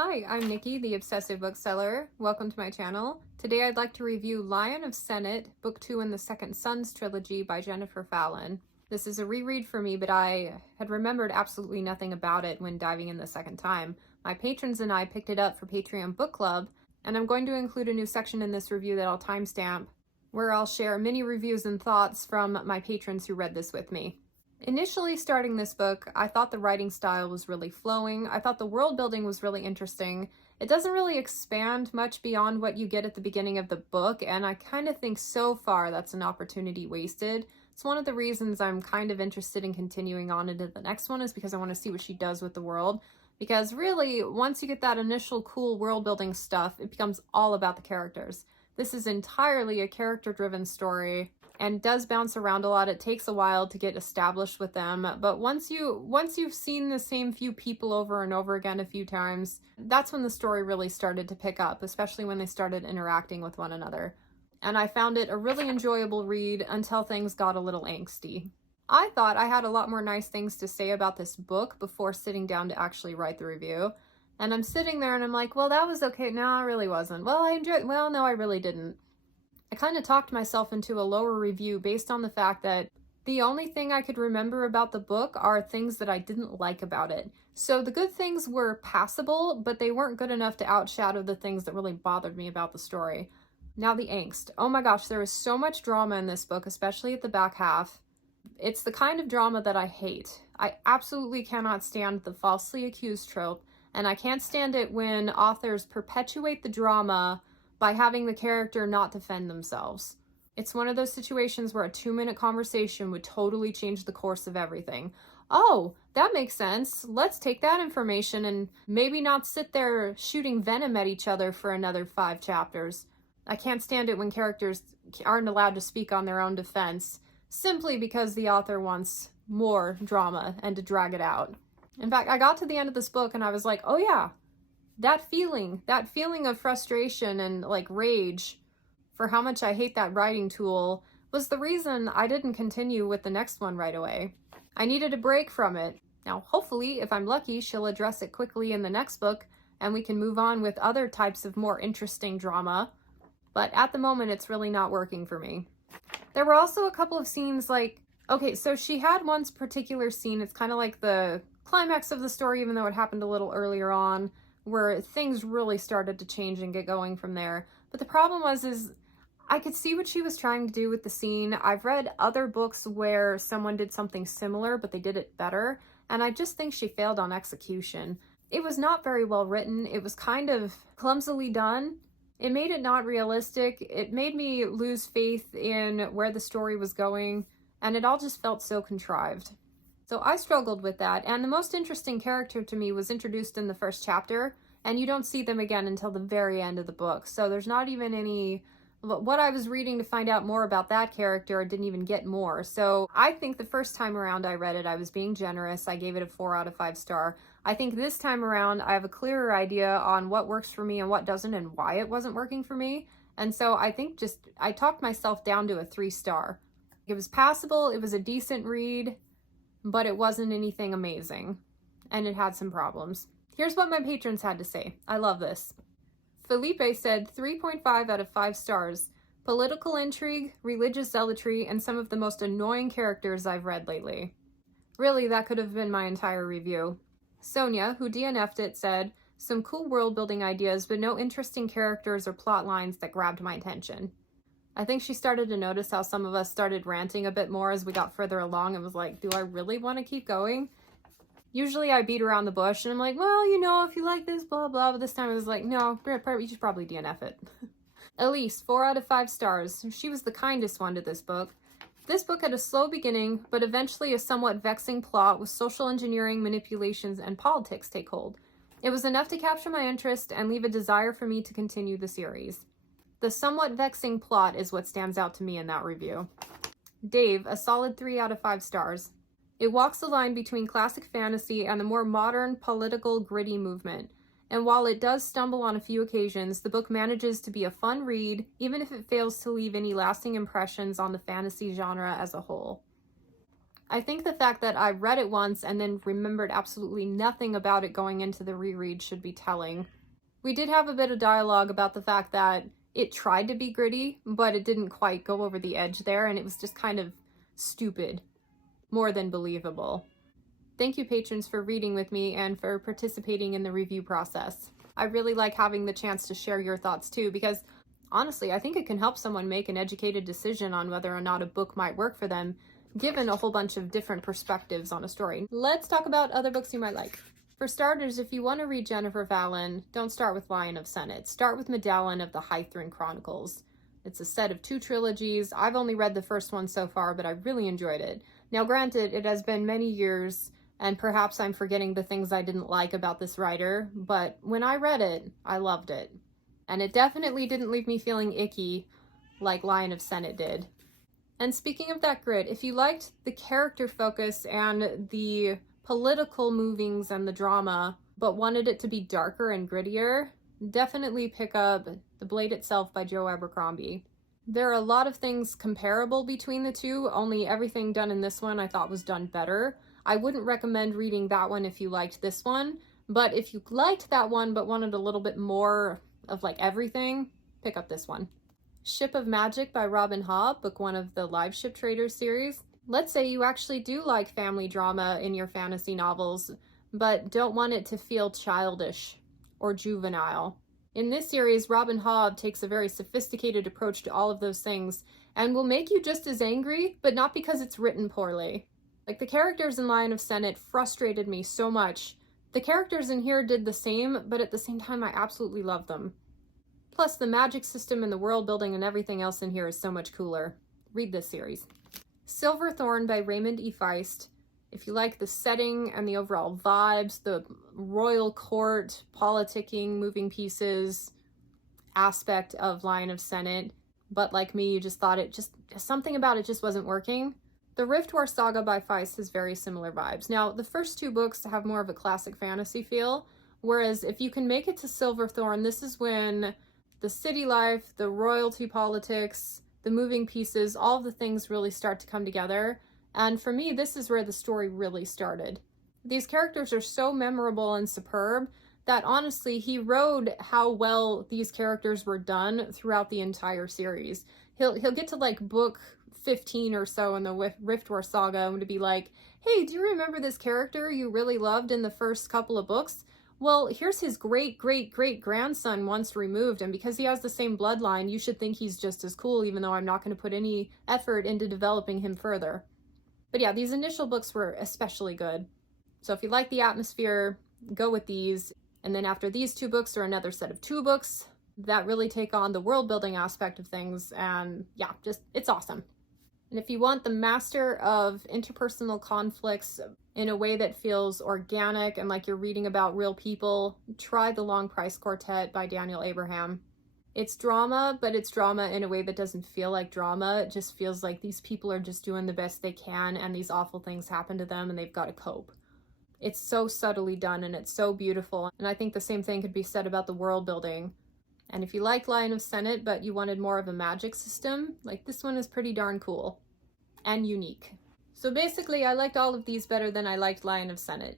Hi, I'm Nikki, the Obsessive Bookseller. Welcome to my channel. Today I'd like to review Lion of Senet, Book 2 in the Second Sons trilogy by Jennifer Fallon. This is a reread for me, but I had remembered absolutely nothing about it when diving in the second time. My patrons and I picked it up for Patreon Book Club, and I'm going to include a new section in this review that I'll timestamp, where I'll share mini reviews and thoughts from my patrons who read this with me. Initially starting this book, I thought the writing style was really flowing. I thought the world building was really interesting. It doesn't really expand much beyond what you get at the beginning of the book, and I kind of think so far that's an opportunity wasted. It's one of the reasons I'm kind of interested in continuing on into the next one, is because I want to see what she does with the world. Because really, once you get that initial cool world building stuff, it becomes all about the characters. This is entirely a character-driven story, and does bounce around a lot. It takes a while to get established with them, but once you've seen the same few people over and over again a few times, that's when the story really started to pick up, especially when they started interacting with one another. And I found it a really enjoyable read until things got a little angsty. I thought I had a lot more nice things to say about this book before sitting down to actually write the review. And I'm sitting there and I'm like, well, that was okay. No, it really wasn't. Well, I enjoyed, well, no, I really didn't. I kind of talked myself into a lower review based on the fact that the only thing I could remember about the book are things that I didn't like about it. So the good things were passable, but they weren't good enough to outshadow the things that really bothered me about the story. Now the angst. Oh my gosh, there is so much drama in this book, especially at the back half. It's the kind of drama that I hate. I absolutely cannot stand the falsely accused trope, and I can't stand it when authors perpetuate the drama by having the character not defend themselves. It's one of those situations where a 2-minute conversation would totally change the course of everything. Oh, that makes sense. Let's take that information and maybe not sit there shooting venom at each other for another 5 chapters. I can't stand it when characters aren't allowed to speak on their own defense, simply because the author wants more drama and to drag it out. In fact, I got to the end of this book and I was like, oh yeah, that feeling of frustration and like rage for how much I hate that writing tool was the reason I didn't continue with the next one right away. I needed a break from it. Now, hopefully, if I'm lucky, she'll address it quickly in the next book and we can move on with other types of more interesting drama. But at the moment, it's really not working for me. There were also a couple of scenes like, okay, so she had one particular scene. It's kind of like the climax of the story, even though it happened a little earlier on, where things really started to change and get going from there. But the problem is I could see what she was trying to do with the scene. I've read other books where someone did something similar, but they did it better, and I just think she failed on execution. It was not very well written. It was kind of clumsily done. It made it not realistic. It made me lose faith in where the story was going, and it all just felt so contrived. So I struggled with that, and the most interesting character to me was introduced in the first chapter, and you don't see them again until the very end of the book. So there's not even any, what I was reading to find out more about that character, I didn't even get more. So I think the first time around I read it, I was being generous. I gave it a 4 out of 5 star. I think this time around, I have a clearer idea on what works for me and what doesn't and why it wasn't working for me. And so I think I talked myself down to a 3 star. It was passable, it was a decent read, but it wasn't anything amazing, and it had some problems. Here's what my patrons had to say. I love this. Felipe said 3.5 out of 5 stars. Political intrigue, religious zealotry, and some of the most annoying characters I've read lately. Really, that could have been my entire review. Sonia, who DNF'd it, said, some cool world building ideas, but no interesting characters or plot lines that grabbed my attention. I think she started to notice how some of us started ranting a bit more as we got further along and was like, do I really want to keep going? Usually I beat around the bush and I'm like, well, you know, if you like this, blah, blah. But this time I was like, no, you should probably DNF it. Elise, 4 out of 5 stars. She was the kindest one to this book. This book had a slow beginning, but eventually a somewhat vexing plot with social engineering, manipulations, and politics take hold. It was enough to capture my interest and leave a desire for me to continue the series. The somewhat vexing plot is what stands out to me in that review. Dave, a solid 3 out of 5 stars. It walks the line between classic fantasy and the more modern, political, gritty movement. And while it does stumble on a few occasions, the book manages to be a fun read, even if it fails to leave any lasting impressions on the fantasy genre as a whole. I think the fact that I read it once and then remembered absolutely nothing about it going into the reread should be telling. We did have a bit of dialogue about the fact that it tried to be gritty, but it didn't quite go over the edge there, and it was just kind of stupid, more than believable. Thank you, patrons, for reading with me and for participating in the review process. I really like having the chance to share your thoughts too, because honestly, I think it can help someone make an educated decision on whether or not a book might work for them, given a whole bunch of different perspectives on a story. Let's talk about other books you might like. For starters, if you want to read Jennifer Fallon, don't start with Lion of Senet. Start with Medallion of the Hythrun Chronicles. It's a set of 2 trilogies. I've only read the first one so far, but I really enjoyed it. Now, granted, it has been many years, and perhaps I'm forgetting the things I didn't like about this writer, but when I read it, I loved it. And it definitely didn't leave me feeling icky like Lion of Senet did. And speaking of that grit, if you liked the character focus and the political movings and the drama, but wanted it to be darker and grittier, definitely pick up The Blade Itself by Joe Abercrombie. There are a lot of things comparable between the two, only everything done in this one I thought was done better. I wouldn't recommend reading that one if you liked this one, but if you liked that one but wanted a little bit more of like everything, pick up this one. Ship of Magic by Robin Hobb, book 1 of the Live Ship Traders series. Let's say you actually do like family drama in your fantasy novels, but don't want it to feel childish or juvenile. In this series, Robin Hobb takes a very sophisticated approach to all of those things and will make you just as angry, but not because it's written poorly. Like, the characters in Lion of Senet frustrated me so much. The characters in here did the same, but at the same time I absolutely love them. Plus, the magic system and the world building and everything else in here is so much cooler. Read this series. Silverthorn by Raymond E. Feist. If you like the setting and the overall vibes, the royal court, politicking, moving pieces aspect of Lion of Senet, but like me, you just thought something about it just wasn't working. The Rift War Saga by Feist has very similar vibes. Now, the first 2 books have more of a classic fantasy feel, whereas if you can make it to Silverthorn, this is when the city life, the royalty politics, the moving pieces, all of the things really start to come together. And for me, this is where the story really started. These characters are so memorable and superb that honestly, he rode how well these characters were done throughout the entire series. He'll get to like book 15 or so in the Rift War Saga and to be like, hey, do you remember this character you really loved in the first couple of books? Well, here's his great-great-great-grandson once removed, and because he has the same bloodline, you should think he's just as cool, even though I'm not going to put any effort into developing him further. But yeah, these initial books were especially good. So if you like the atmosphere, go with these. And then after these 2 books are another set of 2 books that really take on the world-building aspect of things, and yeah, it's awesome. And if you want the master of interpersonal conflicts in a way that feels organic and like you're reading about real people, try The Long Price Quartet by Daniel Abraham. It's drama, but it's drama in a way that doesn't feel like drama. It just feels like these people are just doing the best they can and these awful things happen to them and they've got to cope. It's so subtly done and it's so beautiful. And I think the same thing could be said about the world building. And if you like Lion of Senet, but you wanted more of a magic system, like this one is pretty darn cool and unique. So basically, I liked all of these better than I liked Lion of Senet.